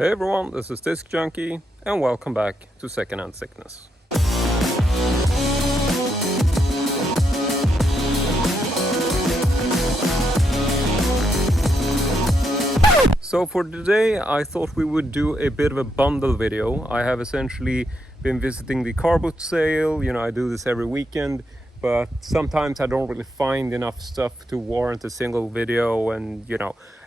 Hey everyone, this is Disc Junkie, and welcome back to Secondhand Sickness. So for today, I thought we would do a bit of a bundle video. I have essentially been visiting the car boot sale. I do this every weekend, but sometimes I don't really find enough stuff to warrant a single video, and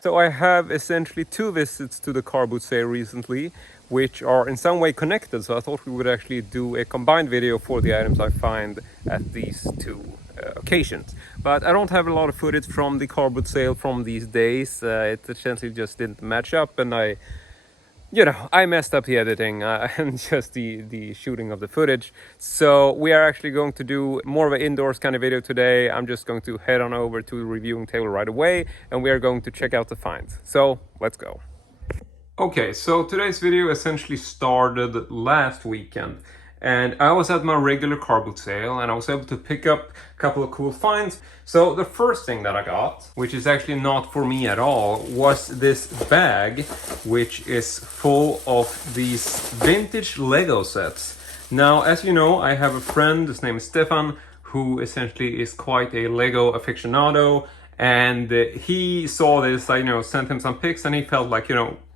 So I have essentially two visits to the car boot sale recently, which are in some way connected. So I thought we would actually do a combined video for the items I find at these two occasions. But I don't have a lot of footage from the car boot sale from these days. It essentially just didn't match up, and I messed up the editing and just the shooting of the footage. So we are actually going to do more of an indoors kind of video today. I'm just going to head on over to the reviewing table right away, and we are going to check out the finds. So let's go. Okay, so today's video essentially started last weekend. And I was at my regular car boot sale, and I was able to pick up a couple of cool finds. So the first thing that I got, which is actually not for me at all, was this bag, which is full of these vintage Lego sets. Now, as you know, I have a friend, his name is Stefan, who essentially is quite a Lego aficionado. And he saw this, I sent him some pics, and he felt like,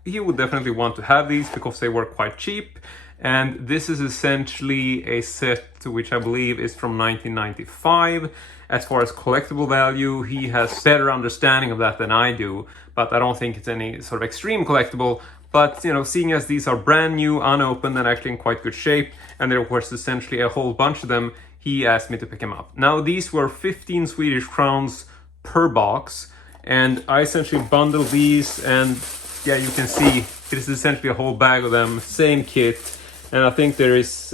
he would definitely want to have these because they were quite cheap. And this is essentially a set which I believe is from 1995. As far as collectible value, he has better understanding of that than I do, but I don't think it's any sort of extreme collectible. But, seeing as these are brand new, unopened, and actually in quite good shape, and there was essentially a whole bunch of them, he asked me to pick them up. Now, these were 15 Swedish crowns per box, and I essentially bundled these, and yeah, you can see it is essentially a whole bag of them, same kit. And I think there is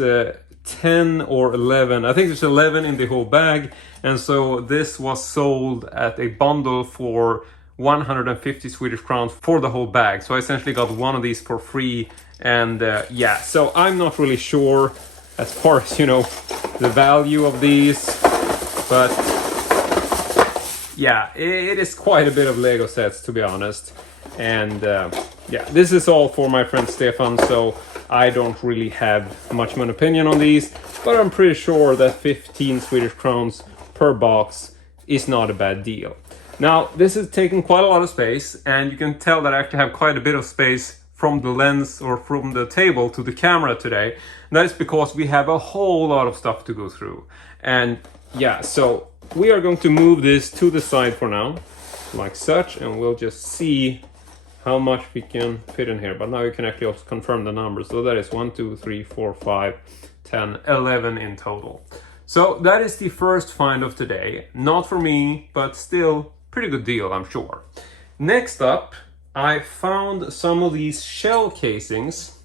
10 or 11. I think there's 11 in the whole bag. And so this was sold at a bundle for 150 Swedish crowns for the whole bag. So I essentially got one of these for free. And yeah, so I'm not really sure as far as, the value of these. But yeah, it is quite a bit of Lego sets, to be honest. And yeah, this is all for my friend Stefan, so I don't really have much of an opinion on these, but I'm pretty sure that 15 Swedish crowns per box is not a bad deal. Now, this is taking quite a lot of space, and you can tell that I actually have quite a bit of space from the lens or from the table to the camera today. And that is because we have a whole lot of stuff to go through. And yeah, so we are going to move this to the side for now, like such, and we'll just see how much we can fit in here. But now you can actually also confirm the numbers. So that is 1, 2, 3, 4, 5, 10, 11 in total. So that is the first find of today. Not for me, but still pretty good deal, I'm sure. Next up, I found some of these shell casings,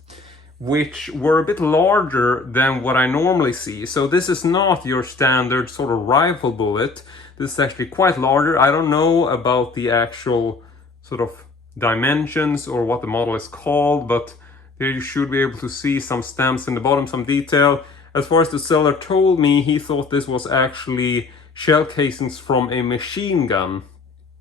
which were a bit larger than what I normally see. So this is not your standard sort of rifle bullet. This is actually quite larger. I don't know about the actual sort of dimensions or what the model is called, but there you should be able to see some stamps in the bottom, some detail. As far as the seller told me, he thought this was actually shell casings from a machine gun,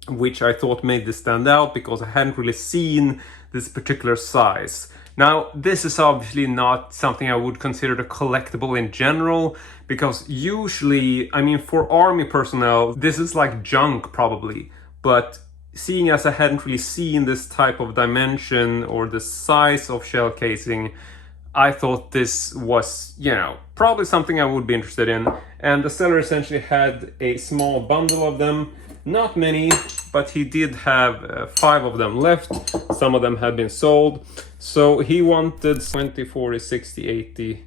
which I thought made this stand out because I hadn't really seen this particular size. Now, this is obviously not something I would consider a collectible in general, because usually, for army personnel, this is like junk probably, but seeing as I hadn't really seen this type of dimension or the size of shell casing, I thought this was, probably something I would be interested in. And the seller essentially had a small bundle of them, not many, but he did have 5 of them left. Some of them had been sold. So he wanted 20, 40, 60, 80,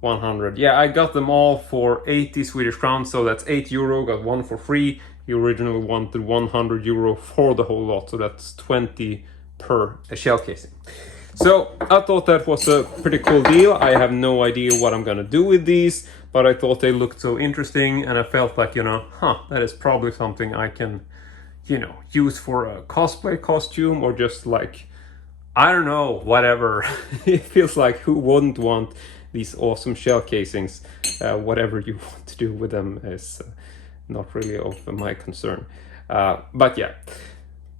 100. Yeah, I got them all for 80 Swedish crowns, so that's €8, got one for free. He originally wanted €100 for the whole lot, so that's 20 per shell casing. So I thought that was a pretty cool deal. I have no idea what I'm gonna do with these, but I thought they looked so interesting, and I felt like, that is probably something I can, use for a cosplay costume, or just like, I don't know, whatever. It feels like who wouldn't want these awesome shell casings? Whatever you want to do with them is not really of my concern. But yeah.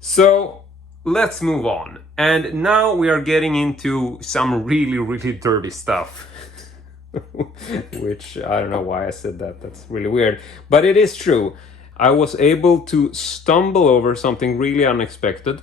So let's move on. And now we are getting into some really, really dirty stuff. Which, I don't know why I said that, that's really weird. But it is true. I was able to stumble over something really unexpected,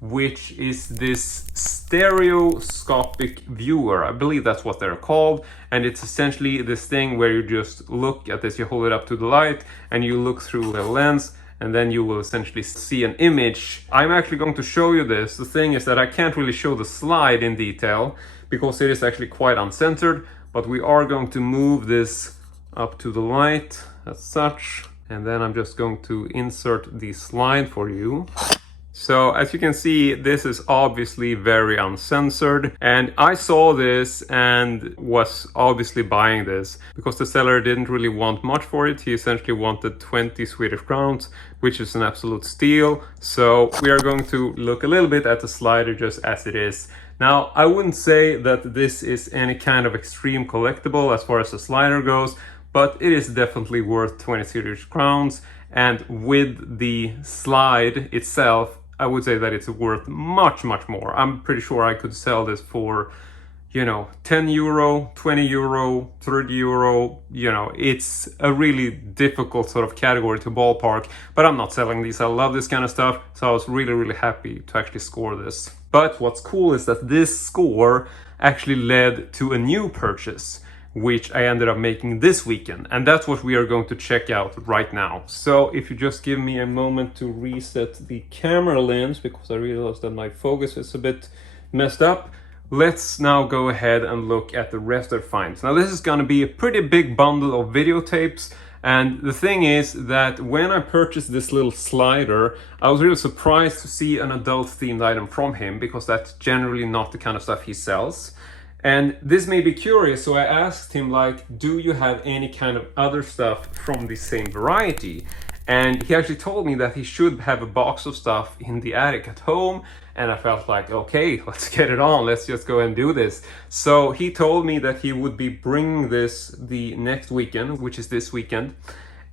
which is this stereoscopic viewer. I believe that's what they're called. And it's essentially this thing where you just look at this, you hold it up to the light, and you look through a lens, and then you will essentially see an image. I'm actually going to show you this. The thing is that I can't really show the slide in detail because it is actually quite uncensored, but we are going to move this up to the light as such. And then I'm just going to insert the slide for you. So as you can see, this is obviously very uncensored, and I saw this and was obviously buying this because the seller didn't really want much for it. He essentially wanted 20 Swedish crowns, which is an absolute steal. So we are going to look a little bit at the slider just as it is. Now, I wouldn't say that this is any kind of extreme collectible as far as the slider goes, but it is definitely worth 20 Swedish crowns. And with the slide itself, I would say that it's worth much, much more. I'm pretty sure I could sell this for, you know, 10 euro, 20 euro, 30 euro. You know, it's a really difficult sort of category to ballpark, but I'm not selling these. I love this kind of stuff. So I was really, really happy to actually score this. But what's cool is that this score actually led to a new purchase, which I ended up making this weekend. And that's what we are going to check out right now. So if you just give me a moment to reset the camera lens, because I realized that my focus is a bit messed up. Let's now go ahead and look at the rest of the finds. Now this is gonna be a pretty big bundle of videotapes. And the thing is that when I purchased this little slider, I was really surprised to see an adult themed item from him, because that's generally not the kind of stuff he sells. And this made me curious, so I asked him, like, do you have any kind of other stuff from the same variety? And he actually told me that he should have a box of stuff in the attic at home. And I felt like, okay, let's get it on. Let's just go and do this. So he told me that he would be bringing this the next weekend, which is this weekend.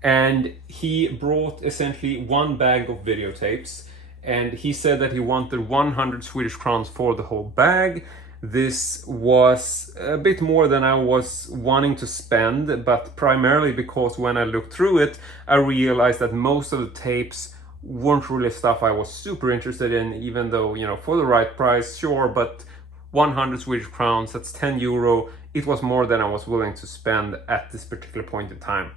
And he brought essentially one bag of videotapes. And he said that he wanted 100 Swedish crowns for the whole bag. This was a bit more than I was wanting to spend, but primarily because when I looked through it, I realized that most of the tapes weren't really stuff I was super interested in, even though, you know, for the right price, sure, but 100 Swedish crowns, that's 10 euro. It was more than I was willing to spend at this particular point in time.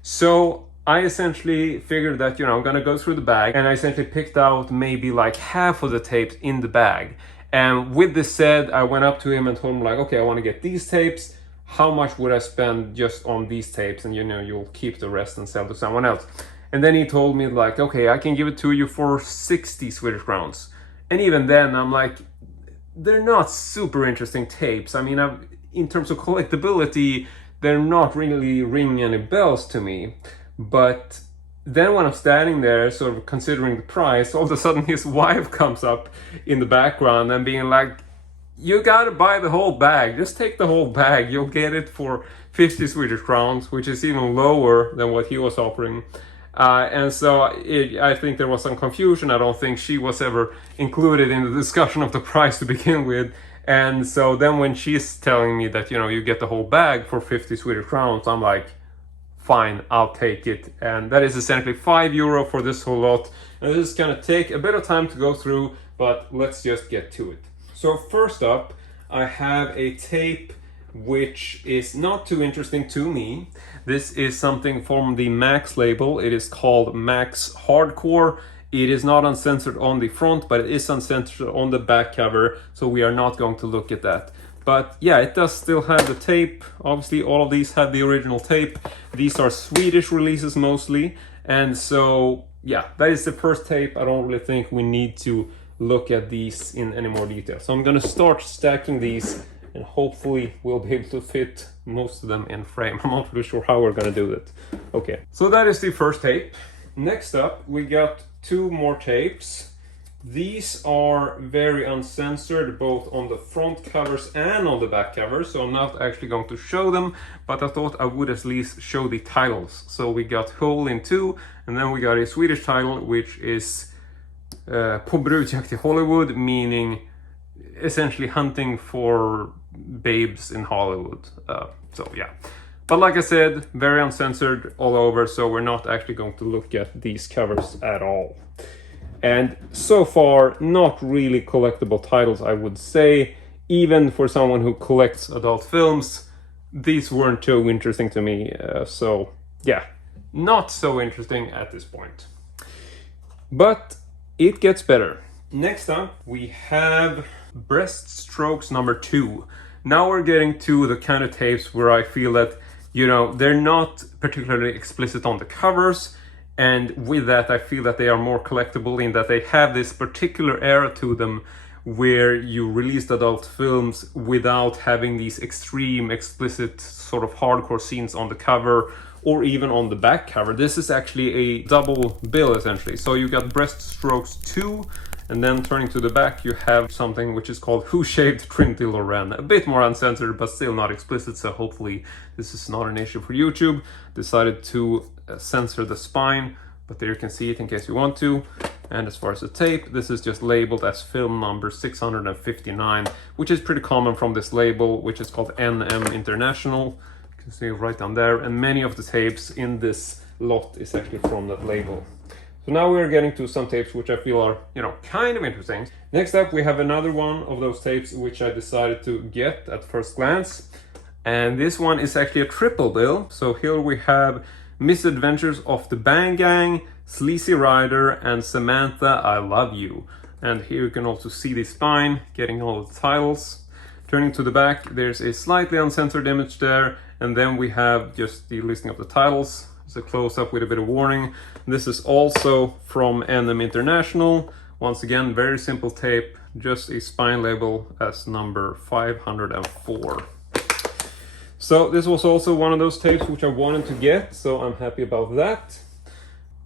So I essentially figured that, you know, I'm gonna go through the bag, and I essentially picked out maybe like half of the tapes in the bag. And with this said, I went up to him and told him, like, okay, I want to get these tapes. How much would I spend just on these tapes? And, you know, you'll keep the rest and sell to someone else. And then he told me, like, okay, I can give it to you for 60 Swedish crowns. And even then, I'm like, they're not super interesting tapes. I mean, in terms of collectability, they're not really ringing any bells to me. But then when I'm standing there, sort of considering the price, all of a sudden his wife comes up in the background and being like, you gotta buy the whole bag. Just take the whole bag. You'll get it for 50 Swedish crowns, which is even lower than what he was offering. And so I think there was some confusion. I don't think she was ever included in the discussion of the price to begin with. And so then when she's telling me that, you know, you get the whole bag for 50 Swedish crowns, I'm like, fine, I'll take it. And that is essentially 5 euro for this whole lot. And this is gonna take a bit of time to go through, but let's just get to it. So first up, I have a tape which is not too interesting to me. This is something from the Max label. It is called Max Hardcore. It is not uncensored on the front, but it is uncensored on the back cover, so we are not going to look at that. But yeah, it does still have the tape. Obviously, all of these have the original tape. These are Swedish releases mostly. And so, yeah, that is the first tape. I don't really think we need to look at these in any more detail. So I'm gonna start stacking these, and hopefully we'll be able to fit most of them in frame. I'm not really sure how we're gonna do that. Okay, so that is the first tape. Next up, we got two more tapes. These are very uncensored, both on the front covers and on the back covers, so I'm not actually going to show them, but I thought I would at least show the titles. So we got Hole in Two, and then we got a Swedish title, which is på brudjakt i Hollywood, meaning essentially hunting for babes in Hollywood. So yeah. But like I said, very uncensored all over, so we're not actually going to look at these covers at all. And so far, not really collectible titles, I would say. Even for someone who collects adult films, these weren't too interesting to me. So yeah, not so interesting at this point. But it gets better. Next up, we have Breaststrokes number 2. Now we're getting to the kind of tapes where I feel that, you know, they're not particularly explicit on the covers, and with that I feel that they are more collectible in that they have this particular era to them where you released adult films without having these extreme explicit sort of hardcore scenes on the cover or even on the back cover. This is actually a double bill essentially. So you got Breaststrokes 2, and then turning to the back you have something which is called Who Shaved Trinity Loren. A bit more uncensored but still not explicit, so hopefully this is not an issue for YouTube. Decided to censor the spine, but there you can see it in case you want to. And as far as the tape, this is just labeled as film number 659, which is pretty common from this label, which is called NM International. You can see it right down there, and many of the tapes in this lot is actually from that label. So now we're getting to some tapes which I feel are, you know, kind of interesting. Next up, we have another one of those tapes which I decided to get at first glance. And this one is actually a triple bill. So here we have Misadventures of the Bang Gang, Sleazy Rider, and Samantha, I Love You. And here you can also see the spine, getting all the titles. Turning to the back, there's a slightly uncensored image there. And then we have just the listing of the titles. It's a close-up with a bit of warning. This is also from NM International. Once again, very simple tape, just a spine label as number 504. So this was also one of those tapes which I wanted to get, so I'm happy about that.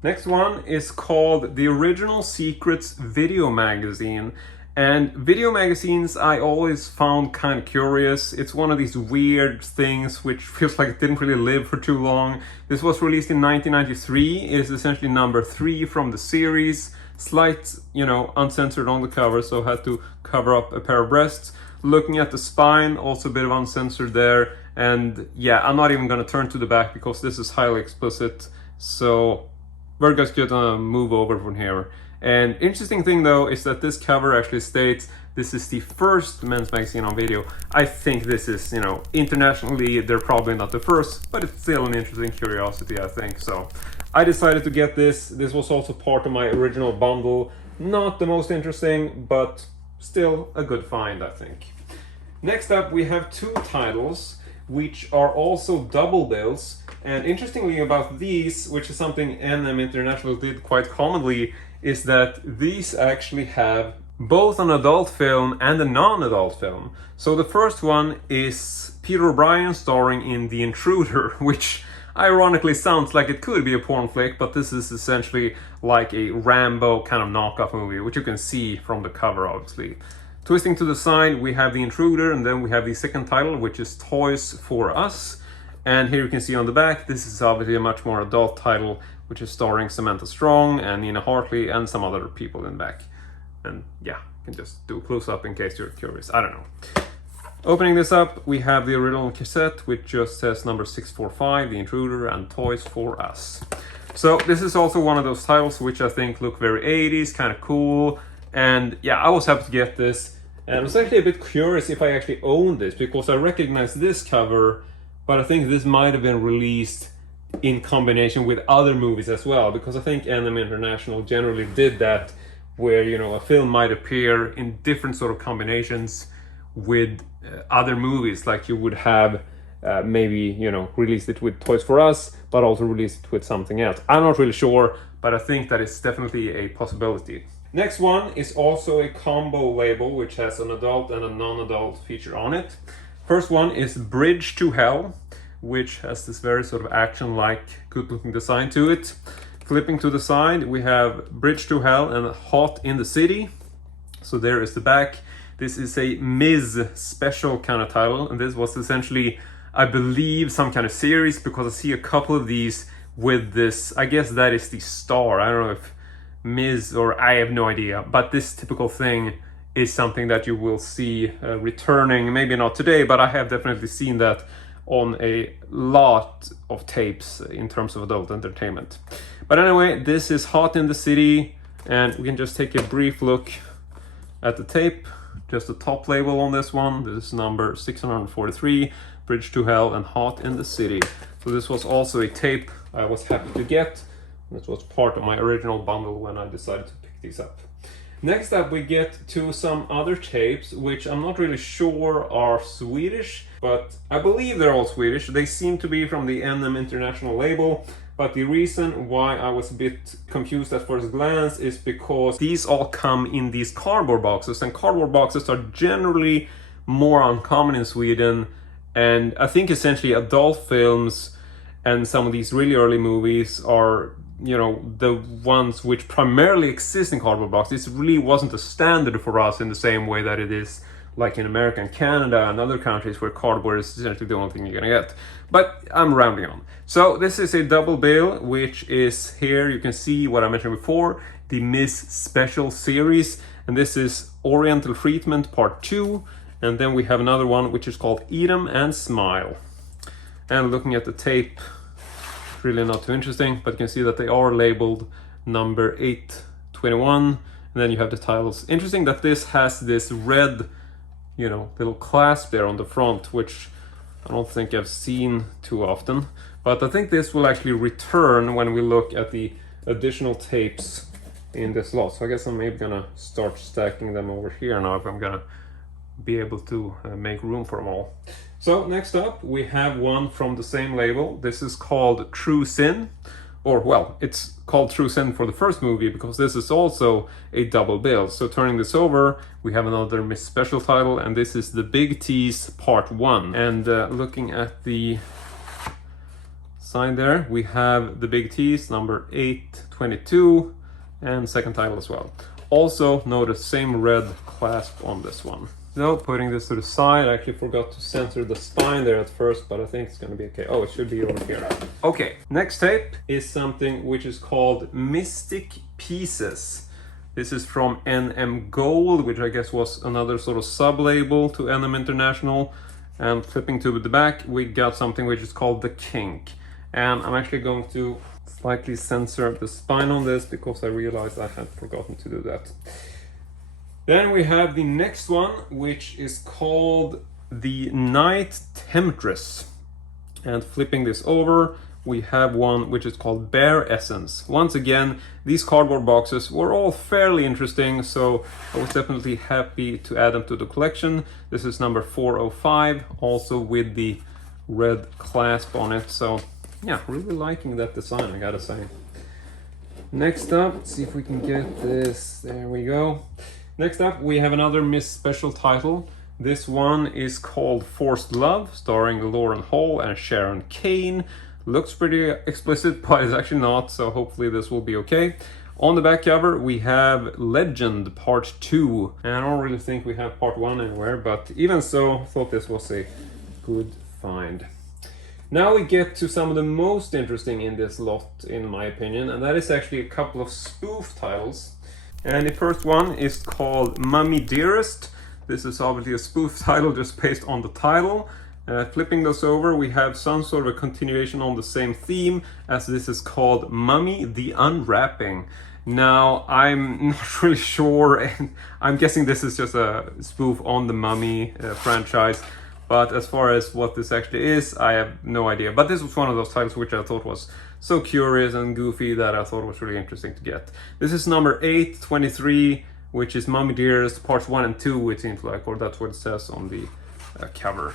Next one is called The Original Secrets Video Magazine. And video magazines I always found kind of curious. It's one of these weird things which feels like it didn't really live for too long. This was released in 1993. It is essentially number 3 from the series. Slight, you know, uncensored on the cover, so I had to cover up a pair of breasts. Looking at the spine, also a bit of uncensored there. And yeah, I'm not even gonna turn to the back because this is highly explicit. So we're just gonna move over from here. And interesting thing though is that this cover actually states this is the first men's magazine on video. I think this is, you know, internationally they're probably not the first, but it's still an interesting curiosity, I think. So I decided to get this. This was also part of my original bundle. Not the most interesting, but still a good find, I think. Next up, we have 2 titles which are also double bills. And interestingly about these, which is something NM International did quite commonly, is that these actually have both an adult film and a non-adult film. So the first one is Peter O'Brien starring in The Intruder, which ironically sounds like it could be a porn flick, but this is essentially like a Rambo kind of knockoff movie, which you can see from the cover, obviously. Twisting to the side, we have The Intruder, and then we have the second title, which is Toys for Us. And here you can see on the back, this is obviously a much more adult title, which is starring Samantha Strong and Nina Hartley and some other people in the back. And yeah, you can just do a close-up in case you're curious. I don't know. Opening this up, we have the original cassette, which just says number 645, The Intruder, and Toys for Us. So this is also one of those titles which I think look very 80s, kind of cool. And yeah, I was happy to get this. And I was actually a bit curious if I actually own this, because I recognize this cover, but I think this might have been released in combination with other movies as well, because I think NM International generally did that, where, you know, a film might appear in different sort of combinations with other movies, like you would have maybe, you know, released it with Toys for Us, but also released it with something else. I'm not really sure, but I think that is definitely a possibility. Next one is also a combo label, which has an adult and a non-adult feature on it. First one is Bridge to Hell, which has this very sort of action-like, good-looking design to it. Flipping to the side, we have Bridge to Hell and Hot in the City. So there is the back. This is a Ms. special kind of title, and this was essentially, I believe, some kind of series, because I see a couple of these with this, I guess that is the star. I don't know if Ms. or I have no idea, but this typical thing is something that you will see returning, maybe not today, but I have definitely seen that on a lot of tapes in terms of adult entertainment. But anyway, this is Hot in the City, and we can just take a brief look at the tape. Just the top label on this one. This is number 643, Bridge to Hell and Hot in the City. So this was also a tape I was happy to get. This was part of my original bundle when I decided to pick these up. Next up we get to some other tapes, which I'm not really sure are Swedish, but I believe they're all Swedish. They seem to be from the NM International label, but the reason why I was a bit confused at first glance is because these all come in these cardboard boxes, and cardboard boxes are generally more uncommon in Sweden, and I think essentially adult films and some of these really early movies are, you know, the ones which primarily exist in cardboard boxes. This really wasn't a standard for us in the same way that it is like in America and Canada and other countries where cardboard is essentially the only thing you're gonna get. But I'm rounding on. So this is a double bill, which is here, you can see what I mentioned before, the Miss Special series, and this is Oriental Treatment Part 2, and then we have another one which is called Eat 'em and Smile. And looking at the tape, really not too interesting, but you can see that they are labeled number 821, and then you have the titles. Interesting that this has this red, you know, little clasp there on the front, which I don't think I've seen too often, but I think this will actually return when we look at the additional tapes in this lot. So I guess I'm maybe gonna start stacking them over here now if I'm gonna be able to make room for them all. So next up we have one from the same label. This is called True Sin, or well, it's called True Sin for the first movie because this is also a double bill. So turning this over, we have another Miss Special title, and this is The Big T's Part 1. And looking at the side there, we have The Big T's number 822 and second title as well. Also notice same red clasp on this one. So putting this to the side, I actually forgot to censor the spine there at first, but I think it's going to be okay. Oh, it should be over here now. Okay, next tape is something which is called Mystic Pieces. This is from NM Gold, which I guess was another sort of sub-label to NM International. And flipping to the back, we got something which is called The Kink. And I'm actually going to slightly censor the spine on this because I realized I had forgotten to do that. Then we have the next one, which is called The Night Temptress. And flipping this over, we have one which is called Bare Essence. Once again, these cardboard boxes were all fairly interesting, so I was definitely happy to add them to the collection. This is number 405, also with the red clasp on it. So yeah, really liking that design, I gotta say. Next up, let's see if we can get this. There we go. Next up, we have another Miss Special title. This one is called Forced Love, starring Lauren Hall and Sharon Kane. Looks pretty explicit, but it's actually not, so hopefully this will be okay. On the back cover, we have Legend Part 2. And I don't really think we have Part 1 anywhere, but even so, I thought this was a good find. Now we get to some of the most interesting in this lot, in my opinion, and that is actually a couple of spoof titles. And the first one is called Mummy Dearest. This is obviously a spoof title just based on the title. Flipping those over, we have some sort of a continuation on the same theme, as this is called Mummy the Unwrapping. Now, I'm not really sure, and I'm guessing this is just a spoof on the Mummy franchise. But as far as what this actually is, I have no idea. But this was one of those titles which I thought was so curious and goofy that I thought was really interesting to get. This is number 823, which is Mummy Dearest Parts 1 and 2, it seems like, or that's what it says on the cover.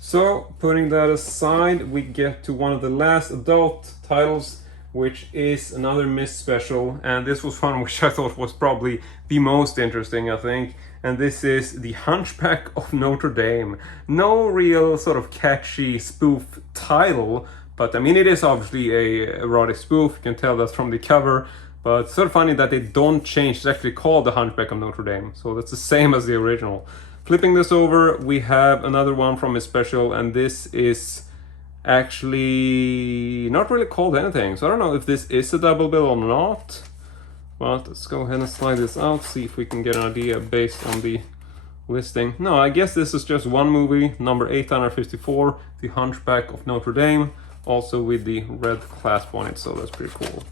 So, putting that aside, we get to one of the last adult titles, which is another Miss Special, and this was one which I thought was probably the most interesting, I think. And this is The Hunchback of Notre Dame. No real sort of catchy spoof title, but I mean it is obviously a erotic spoof, you can tell that from the cover, but it's sort of funny that they don't change, it's actually called The Hunchback of Notre Dame, so that's the same as the original. Flipping this over, we have another one from Miss Special, and this is actually not really called anything, so I don't know if this is a double bill or not. But let's go ahead and slide this out, see if we can get an idea based on the listing. No, I guess this is just one movie, number 854, The Hunchback of Notre Dame, also with the red clasp on it, so that's pretty cool.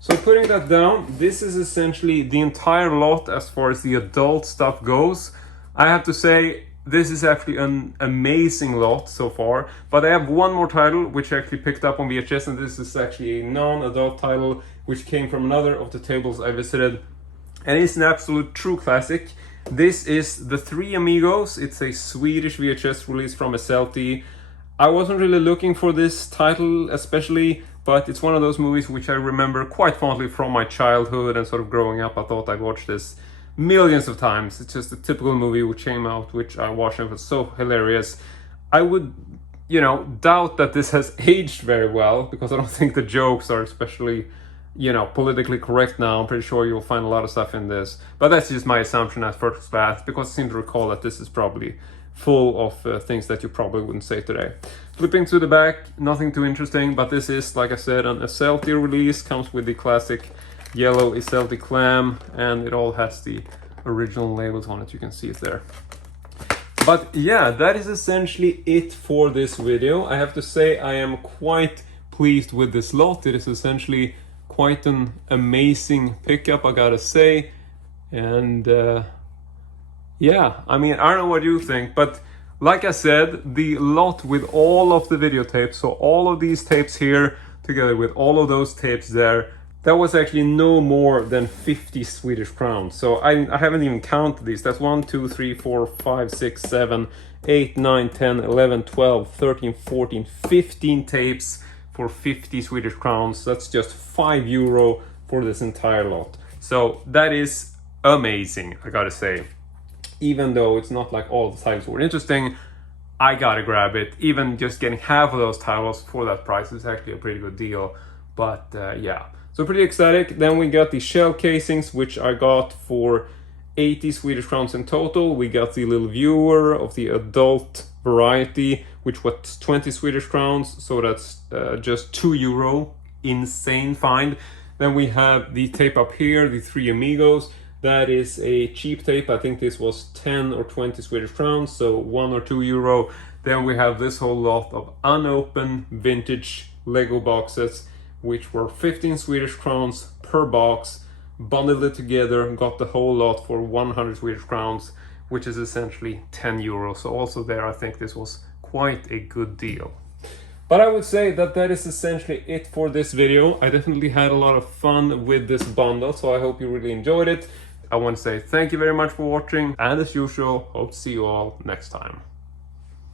So putting that down, this is essentially the entire lot as far as the adult stuff goes. I have to say, this is actually an amazing lot so far, but I have one more title which I actually picked up on VHS, and this is actually a non-adult title which came from another of the tables I visited, and it's an absolute true classic. This is The Three Amigos. It's a Swedish VHS release from SLT. I wasn't really looking for this title especially, but it's one of those movies which I remember quite fondly from my childhood and sort of growing up. I thought I'd watched this millions of times. It's just a typical movie which came out, which I watched and was so hilarious. I would, doubt that this has aged very well, because I don't think the jokes are especially, politically correct now. I'm pretty sure you'll find a lot of stuff in this, but that's just my assumption at first glance, because I seem to recall that this is probably full of things that you probably wouldn't say today. Flipping to the back, nothing too interesting, but this is, like I said, an SLT release, comes with the classic yellow SLT clam, and it all has the original labels on it. You can see it there. But yeah, that is essentially it for this video. I have to say I am quite pleased with this lot. It is essentially quite an amazing pickup, I gotta say. And yeah, I mean, I don't know what you think, but like I said, the lot with all of the videotapes, so all of these tapes here together with all of those tapes there, that was actually no more than 50 Swedish crowns. So I haven't even counted these. That's 1, 2, 3, 4, 5, 6, 7, 8, 9, 10, 11, 12, 13, 14, 15 tapes for 50 Swedish crowns. That's just €5 for this entire lot. So that is amazing, I gotta say. Even though it's not like all the titles were interesting, I gotta grab it. Even just getting half of those titles for that price is actually a pretty good deal. But yeah, so pretty ecstatic. Then we got the shell casings, which I got for 80 Swedish crowns in total. We got the little viewer of the adult variety, which was 20 Swedish crowns, so that's just €2. Insane find. Then we have the tape up here, the Three Amigos. That is a cheap tape. I think this was 10 or 20 Swedish crowns, so €1 or €2. Then we have this whole lot of unopened vintage Lego boxes, which were 15 Swedish crowns per box. Bundled it together, got the whole lot for 100 Swedish crowns, which is essentially €10. So also there, I think this was quite a good deal. But I would say that that is essentially it for this video. I definitely had a lot of fun with this bundle, so I hope you really enjoyed it. I want to say thank you very much for watching, and as usual, hope to see you all next time.